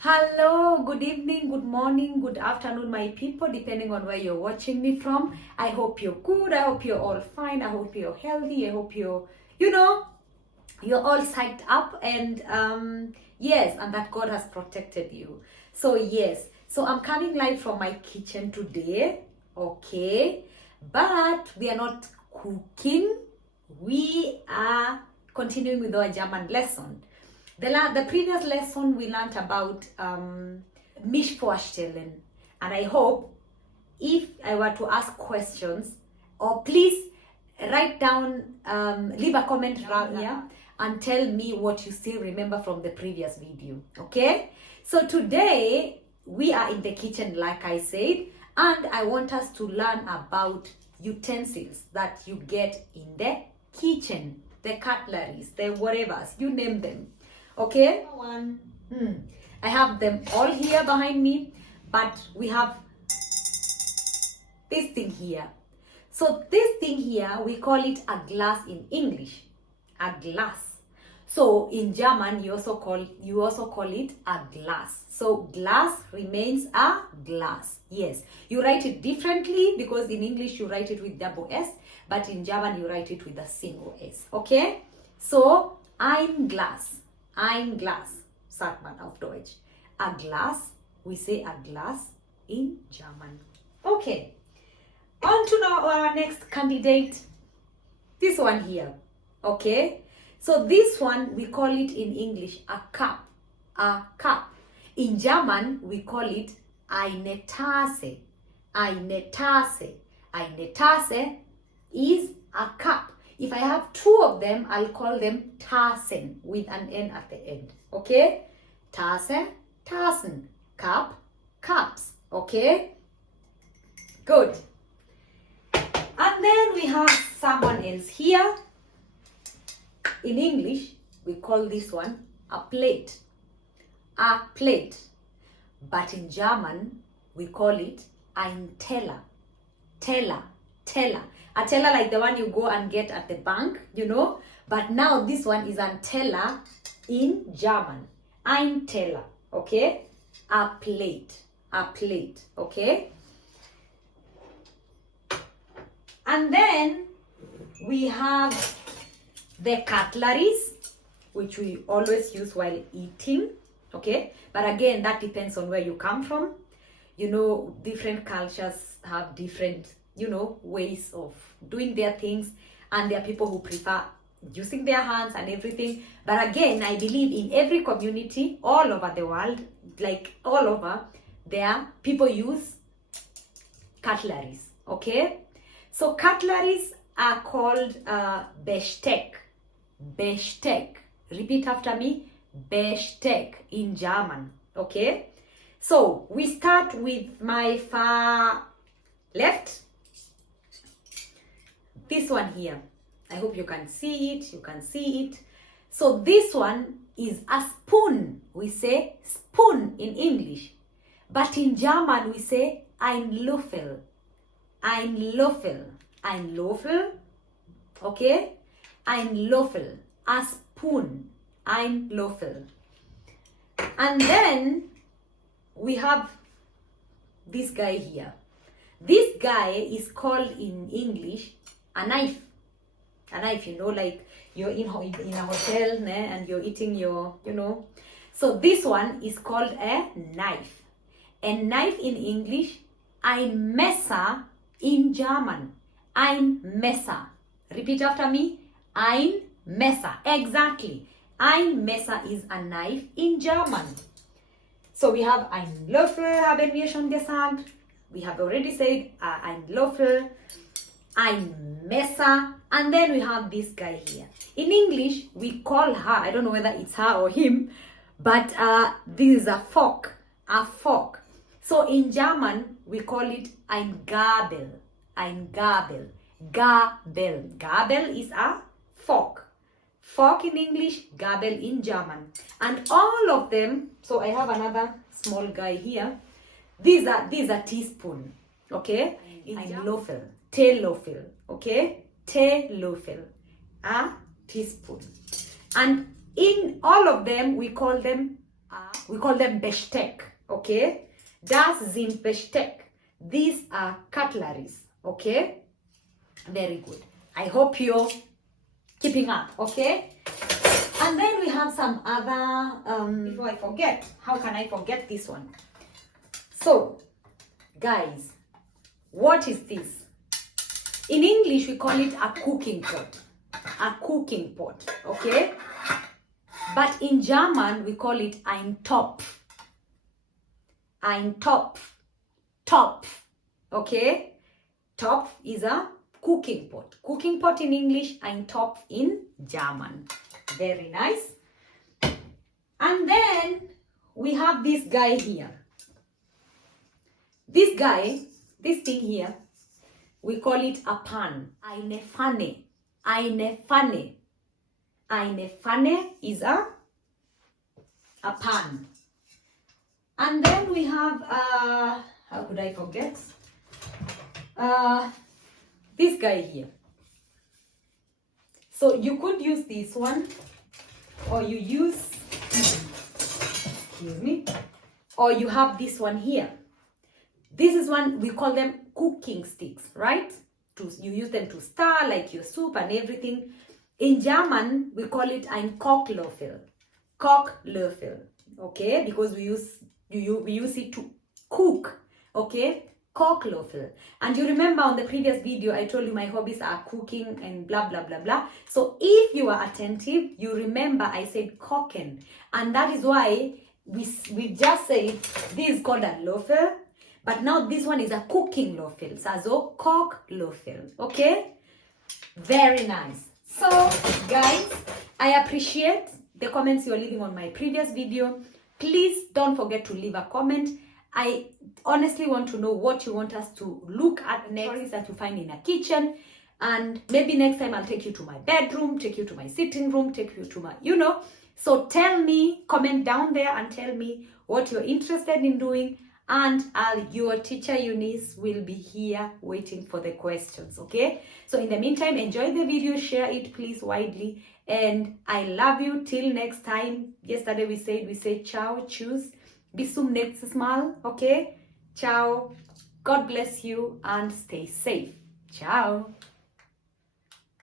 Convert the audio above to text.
Hello, good evening, good morning, good afternoon, my people, depending on where you're watching me from. I hope you're good. I hope you're all fine. I hope you're healthy. I hope you're all psyched up and yes, and that God has protected you. So yes, so I'm coming live from my kitchen today, okay? But we are not cooking. We are continuing with our German lesson. The previous lesson we learned about mich vorstellen, and I hope if I were to ask questions, or please write down, leave a comment down here and tell me what you still remember from the previous video, okay? So today we are in the kitchen, like I said, and I want us to learn about utensils that you get in the kitchen, the cutleries, the whatevers, you name them. Okay, I have them all here behind me, but we have this thing here. So this thing here, we call it a glass in English, a glass. So in German, you also call it a glass. So glass remains a glass. Yes, you write it differently because in English you write it with double S, but in German you write it with a single S. Okay, so ein Glas. Ein Glas, sagt man auf Deutsch. A glass, we say a glass in German. Okay, on to now our next candidate. This one here, okay? So this one, we call it in English a cup. A cup. In German, we call it eine Tasse. Eine Tasse. Eine Tasse is a cup. If I have two of them, I'll call them Tassen with an N at the end. Okay? Tasse, Tassen. Cup, cups. Okay? Good. And then we have someone else here. In English, we call this one a plate. A plate. But in German, we call it ein Teller. Teller. Teller. A teller like the one you go and get at the bank, you know. But now this one is a teller in German. Ein Teller, okay? A plate. A plate, okay? And then we have the cutleries, which we always use while eating, okay? But again, that depends on where you come from. You know, different cultures have different, ways of doing their things, and there are people who prefer using their hands and everything. But again, I believe in every community all over the world, like all over, there people use cutleries, okay? So cutleries are called Besteck. Besteck. Repeat after me. Besteck in German, okay? So we start with my far left. This one here. I hope you can see it. You can see it. So this one is a spoon. We say spoon in English. But in German we say ein Löffel. Ein Löffel. Ein Löffel. Okay? Ein Löffel. A spoon. Ein Löffel. And then we have this guy here. This guy is called in English a knife. A knife, like you're in a hotel and you're eating your, So this one is called a knife. A knife in English, ein Messer in German. Ein Messer. Repeat after me. Ein Messer. Exactly. Ein Messer is a knife in German. So we have ein Löffel, haben wir schon gesagt. We have already said ein Löffel, ein Messer, and then we have this guy here. In English, we call her, I don't know whether it's her or him, but this is a fork, a fork. So in German, we call it ein Gabel, ein Gabel, Gabel. Gabel is a fork. Fork in English, Gabel in German. And all of them, so I have another small guy here. These are teaspoon, okay? Ein Löffel, Teelöffel, okay? Teelöffel, a teaspoon. And in all of them, we call them we call them Besteck, okay? Das sind Besteck. These are cutleries, okay? Very good. I hope you're keeping up, okay? And then we have some other, before I forget, how can I forget this one? So, guys, what is this? In English, we call it a cooking pot. A cooking pot, okay? But in German, we call it ein Topf. Ein Topf. Topf, okay? Topf is a cooking pot. Cooking pot in English, ein Topf in German. Very nice. And then we have this guy here. This guy, this thing here, we call it a pan. Eine Pfanne. Eine Pfanne. Eine Pfanne is a pan. And then we have, how could I forget? This guy here. So you could use this one, or you use, excuse me, or you have this one here. This is one, we call them cooking sticks, right? You use them to stir like your soup and everything. In German, we call it ein Kochlöffel. Kochlöffel, okay? Because we use it to cook, okay? Kochlöffel. And you remember on the previous video, I told you my hobbies are cooking and blah, blah, blah, blah. So if you are attentive, you remember I said kochen. And that is why we just said this is called a Löffel. But now this one is a cooking Löffel. Also Kochlöffel, okay? Very nice. So, guys, I appreciate the comments you're leaving on my previous video. Please don't forget to leave a comment. I honestly want to know what you want us to look at next that you find in a kitchen. And maybe next time I'll take you to my bedroom, take you to my sitting room, take you to my, So tell me, comment down there and tell me what you're interested in doing. And your teacher Eunice will be here waiting for the questions, okay? So in the meantime, enjoy the video, share it please widely, and I love you till next time. Yesterday we said ciao, tschüss, bis zum nächstes Mal, okay? Ciao, God bless you and stay safe. Ciao.